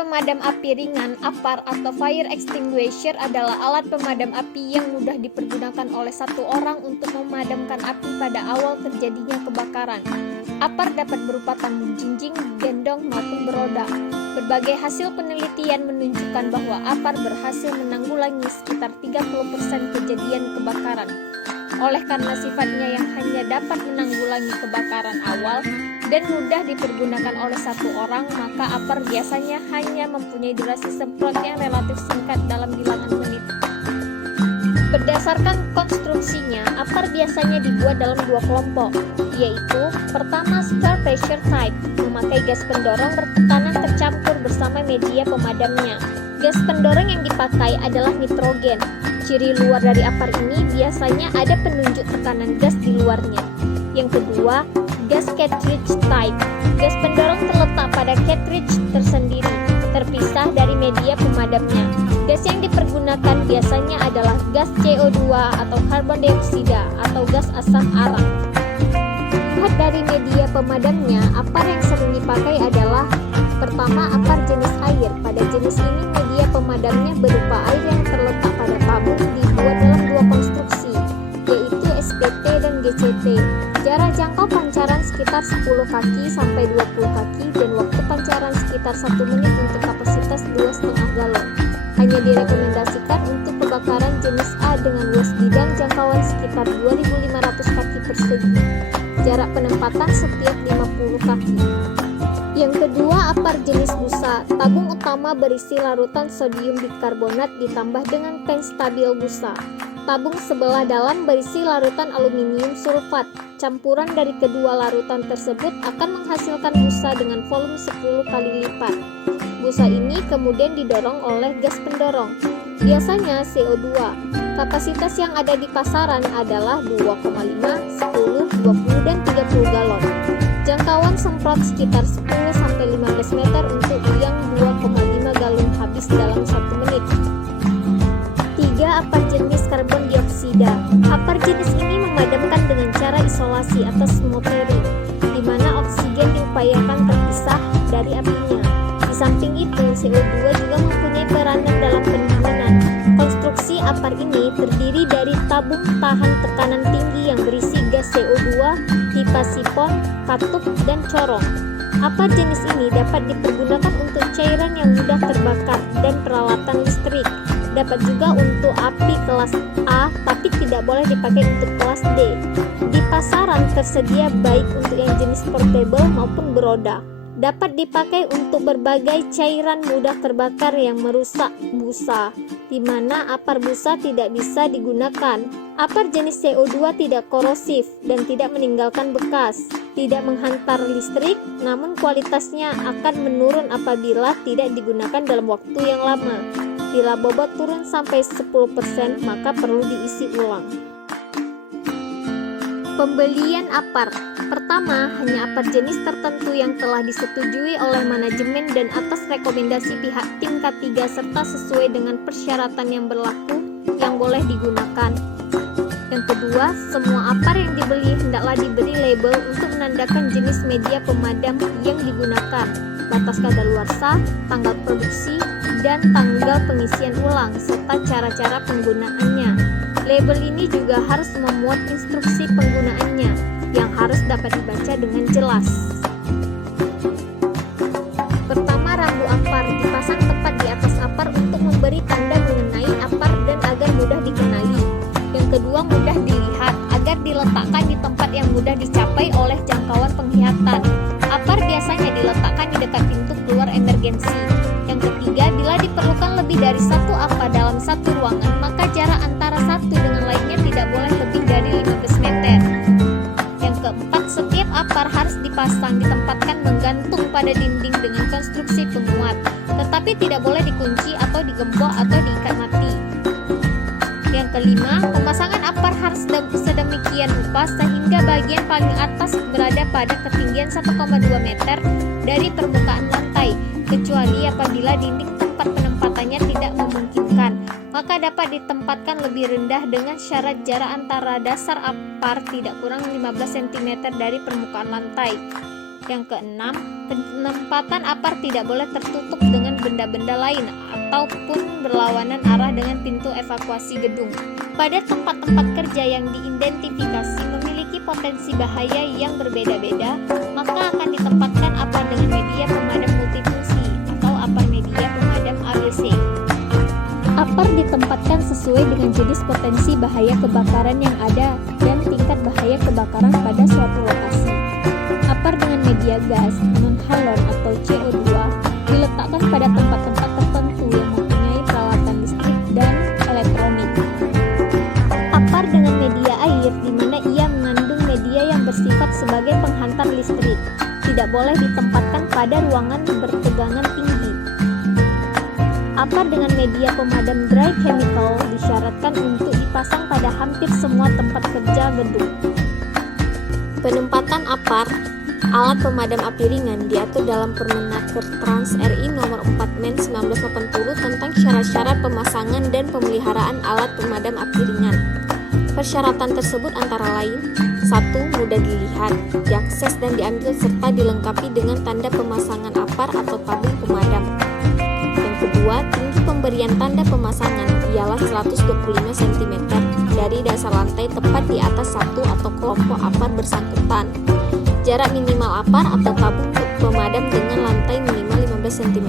pemadam api ringan, APAR atau fire extinguisher adalah alat pemadam api yang mudah dipergunakan oleh satu orang untuk memadamkan api pada awal terjadinya kebakaran. APAR dapat berupa tanggung jinjing, gendong, maupun beroda. Berbagai hasil penelitian menunjukkan bahwa APAR berhasil menanggulangi sekitar 30% kejadian kebakaran. Oleh karena sifatnya yang hanya dapat menanggulangi kebakaran awal dan mudah dipergunakan oleh satu orang, maka APAR biasanya hanya mempunyai durasi semprot yang relatif singkat dalam bilangan menit. Berdasarkan konstruksinya, APAR biasanya dibuat dalam dua kelompok, yaitu pertama spare pressure type, memakai gas pendorong bertekanan tercampur bersama media pemadamnya. Gas pendorong yang dipakai adalah nitrogen. Ciri luar dari APAR ini biasanya ada penunjuk tekanan gas di luarnya. Yang kedua, gas cartridge type. Gas pendorong terletak pada cartridge tersendiri, terpisah dari media pemadamnya. Gas yang dipergunakan biasanya adalah gas CO2 atau karbon dioksida atau gas asam arak. Lihat dari media pemadamnya, APAR yang sering dipakai adalah pertama, APAR jenis air. Pada jenis ini media pemadamnya berupa air yang terletak pada tabung dibuat dalam dua konstruksi, yaitu SPT dan GCT. Jarak jangkau pancaran sekitar 10 kaki sampai 20 kaki dan waktu pancaran sekitar 1 menit untuk kapasitas 2,5 galon. Hanya direkomendasikan untuk kebakaran jenis A dengan luas bidang jangkauan sekitar 2.500 kaki persegi. Jarak penempatan setiap 50 kaki. Yang kedua, APAR jenis busa. Tabung utama berisi larutan sodium bikarbonat ditambah dengan penstabil busa. Tabung sebelah dalam berisi larutan aluminium sulfat. Campuran dari kedua larutan tersebut akan menghasilkan busa dengan volume 10 kali lipat. Busa ini kemudian didorong oleh gas pendorong, biasanya CO2. Kapasitas yang ada di pasaran adalah 2,5, 10, 20, dan 30 galon. Jangkauan semprot sekitar 10-15 meter untuk yang 2,5 galon habis dalam 1 menit. 3. APAR jenis karbon dioksida. APAR jenis ini memadamkan dengan cara isolasi atau smothering, di mana oksigen diupayakan terpisah dari apinya. Di samping itu, CO2 juga mempunyai peranan dalam pendinginan. Konstruksi APAR ini terdiri dari tabung tahan tekanan tinggi yang berisi gas CO2, pipa sifon, katup, dan corong. APAR jenis ini dapat dipergunakan untuk cairan yang mudah terbakar dan peralatan listrik. Dapat juga untuk api kelas A, tapi tidak boleh dipakai untuk kelas D. Di pasaran tersedia baik untuk yang jenis portable maupun beroda. Dapat dipakai untuk berbagai cairan mudah terbakar yang merusak busa, di mana APAR busa tidak bisa digunakan. APAR jenis CO2 tidak korosif dan tidak meninggalkan bekas, tidak menghantar listrik, namun kualitasnya akan menurun apabila tidak digunakan dalam waktu yang lama. Bila bobot turun sampai 10%, maka perlu diisi ulang. Pembelian APAR. Pertama, hanya APAR jenis tertentu yang telah disetujui oleh manajemen dan atas rekomendasi pihak tingkat 3 serta sesuai dengan persyaratan yang berlaku yang boleh digunakan. Yang kedua, semua APAR yang dibeli hendaklah diberi label untuk menandakan jenis media pemadam yang digunakan, batas kadaluarsa, tanggal produksi, dan tanggal pengisian ulang, serta cara-cara penggunaannya. Label ini juga harus memuat instruksi penggunaannya, yang harus dapat dibaca dengan jelas. Pertama, rambu APAR dipasang tepat di atas APAR untuk memberi tanda mengenai APAR dan agar mudah dikenali. Yang kedua, mudah dilihat agar diletakkan di tempat yang mudah dicapai oleh jangkauan penglihatan. APAR biasanya diletakkan di dekat pintu keluar emergensi. Yang ketiga, bila diperlukan lebih dari satu APAR dalam satu ruangan, maka jarak antara satu dengan lainnya tidak boleh lebih dari 15 meter. Yang keempat, setiap APAR harus dipasang ditempatkan menggantung pada dinding dengan konstruksi pemuat, tetapi tidak boleh dikunci atau digembok atau diikat mati. Yang kelima, pemasangan APAR harus sedemikian rupa sehingga bagian paling atas berada pada ketinggian 1,2 meter dari permukaan lantai, kecuali apabila dinding tempat penempatannya tidak memungkinkan, maka dapat ditempatkan lebih rendah dengan syarat jarak antara dasar APAR tidak kurang 15 cm dari permukaan lantai. Yang keenam, penempatan APAR tidak boleh tertutup dengan benda-benda lain ataupun berlawanan arah dengan pintu evakuasi gedung. Pada tempat-tempat kerja yang diidentifikasi memiliki potensi bahaya yang berbeda-beda, maka akan ditempatkan APAR dengan media pemadam multifungsi atau APAR media pemadam ABC. APAR ditempatkan sesuai dengan jenis potensi bahaya kebakaran yang ada dan tingkat bahaya kebakaran pada suatu lokasi. APAR dengan media gas, non-halon atau CO2 diletakkan pada tempat-tempat tertentu yang mempunyai peralatan listrik dan elektronik. APAR dengan media air, di mana ia mengandung media yang bersifat sebagai penghantar listrik, tidak boleh ditempatkan pada ruangan bertegangan tinggi. APAR dengan media pemadam dry chemical disyaratkan untuk dipasang pada hampir semua tempat kerja gedung. Penempatan APAR alat pemadam api ringan diatur dalam Permenaker Trans RI Nomor 4 Men 1980 tentang syarat-syarat pemasangan dan pemeliharaan alat pemadam api ringan. Persyaratan tersebut antara lain: 1. Mudah dilihat, diakses dan diambil serta dilengkapi dengan tanda pemasangan APAR atau tabung pemadam. Yang kedua, tinggi pemberian tanda pemasangan ialah 125 cm dari dasar lantai tepat di atas satu atau kelompok APAR bersangkutan. Jarak minimal APAR atau tabung pemadam dengan lantai minimal 15 cm.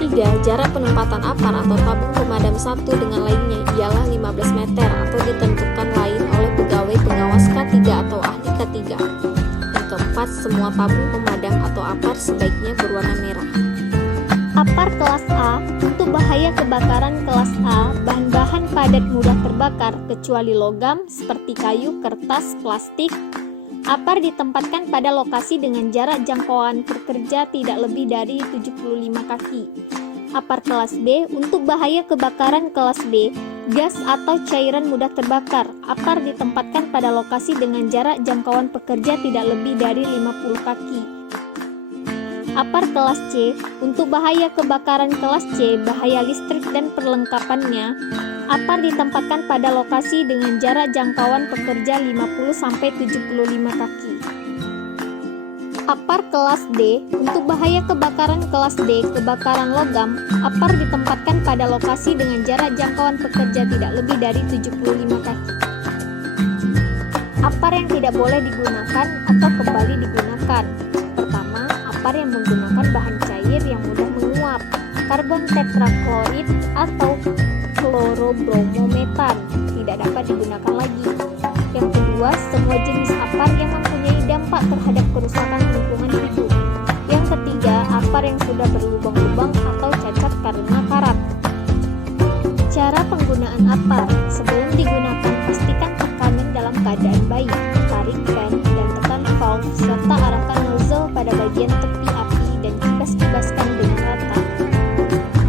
3. Jarak penempatan APAR atau tabung pemadam satu dengan lainnya ialah 15 meter atau ditentukan lain oleh pegawai pengawas K3 atau ahli K3. Yang keempat, semua tabung pemadam atau APAR sebaiknya berwarna merah. APAR kelas A. Untuk bahaya kebakaran kelas A, bahan-bahan padat mudah terbakar kecuali logam seperti kayu, kertas, plastik. APAR ditempatkan pada lokasi dengan jarak jangkauan pekerja tidak lebih dari 75 kaki. APAR kelas B. Untuk bahaya kebakaran kelas B, gas atau cairan mudah terbakar, APAR ditempatkan pada lokasi dengan jarak jangkauan pekerja tidak lebih dari 50 kaki. APAR kelas C. Untuk bahaya kebakaran kelas C, bahaya listrik dan perlengkapannya, APAR ditempatkan pada lokasi dengan jarak jangkauan pekerja 50-75 kaki. APAR kelas D. Untuk bahaya kebakaran kelas D, kebakaran logam, APAR ditempatkan pada lokasi dengan jarak jangkauan pekerja tidak lebih dari 75 kaki. APAR yang tidak boleh digunakan atau kembali digunakan. Pertama, APAR yang menggunakan bahan cair yang mudah menguap, karbon tetraklorid atau klorobromometan tidak dapat digunakan lagi. Yang kedua, semua jenis APAR yang mempunyai dampak terhadap kerusakan lingkungan hidup. Yang ketiga, APAR yang sudah berlubang-lubang atau cacat karena karat. Cara penggunaan APAR: sebelum digunakan, pastikan tekanan dalam keadaan baik, tarik pen dan tekan valve serta arahkan nozzle pada bagian tepi api dan kibas-kibaskan dengan rata.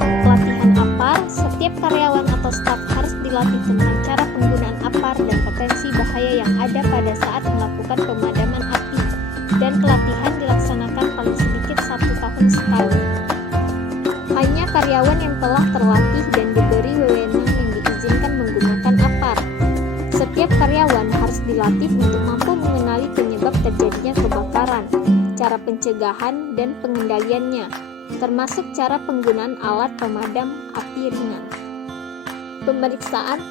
Pelatihan APAR: setiap karyawan atau staf harus dilatih tentang cara penggunaan APAR dan potensi bahaya yang ada pada saat melakukan pemadaman api, dan pelatihan dilaksanakan paling sedikit 1 tahun sekali. Hanya karyawan yang telah terlatih dan diberi wewenang yang diizinkan menggunakan APAR. Setiap karyawan harus dilatih untuk mampu mengenali penyebab terjadinya kebakaran, cara pencegahan dan pengendaliannya, termasuk cara penggunaan alat pemadam api ringan. Pemeriksaan,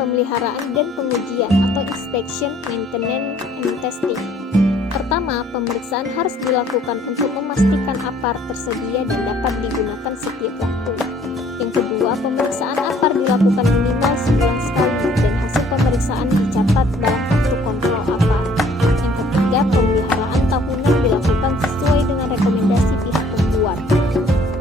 pemeliharaan, dan pengujian atau inspection, maintenance, and testing. Pertama, pemeriksaan harus dilakukan untuk memastikan APAR tersedia dan dapat digunakan setiap waktu. Yang kedua, pemeriksaan APAR dilakukan minimal sebulan sekali dan hasil pemeriksaan dicatat dalam kartu kontrol APAR. Yang ketiga, pemeliharaan tahunan dilakukan sesuai dengan rekomendasi pihak pembuat.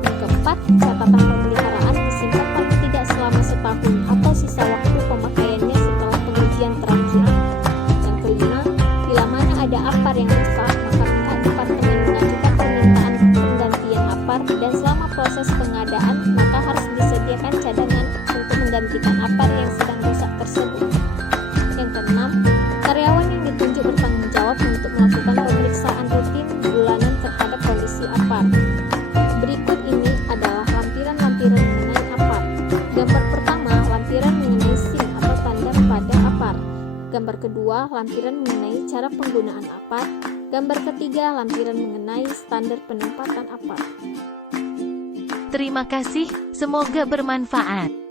Yang keempat, catatan pemeliharaan disimpan paling tidak selama setahun atau sisa waktu pemakaiannya setelah pengujian terakhir. Yang kelima, bila mana ada APAR yang rusak, maka pihak departemen mengajukan permintaan penggantian APAR dan selama proses pengadaan, maka harus disediakan cadangan untuk menggantikan APAR yang sedang rusak tersebut. Yang keenam, karyawan yang ditunjuk bertanggung jawab untuk melakukan pemeriksaan rutin bulanan terhadap kondisi APAR. Berikut ini adalah lampiran-lampiran mengenai APAR. Gambar pertama, lampiran mengenai SIM atau tanda pada APAR. Gambar Gambar kedua, lampiran mengenai cara penggunaan apar. Gambar ketiga, lampiran mengenai standar penempatan apar. Terima kasih, semoga bermanfaat.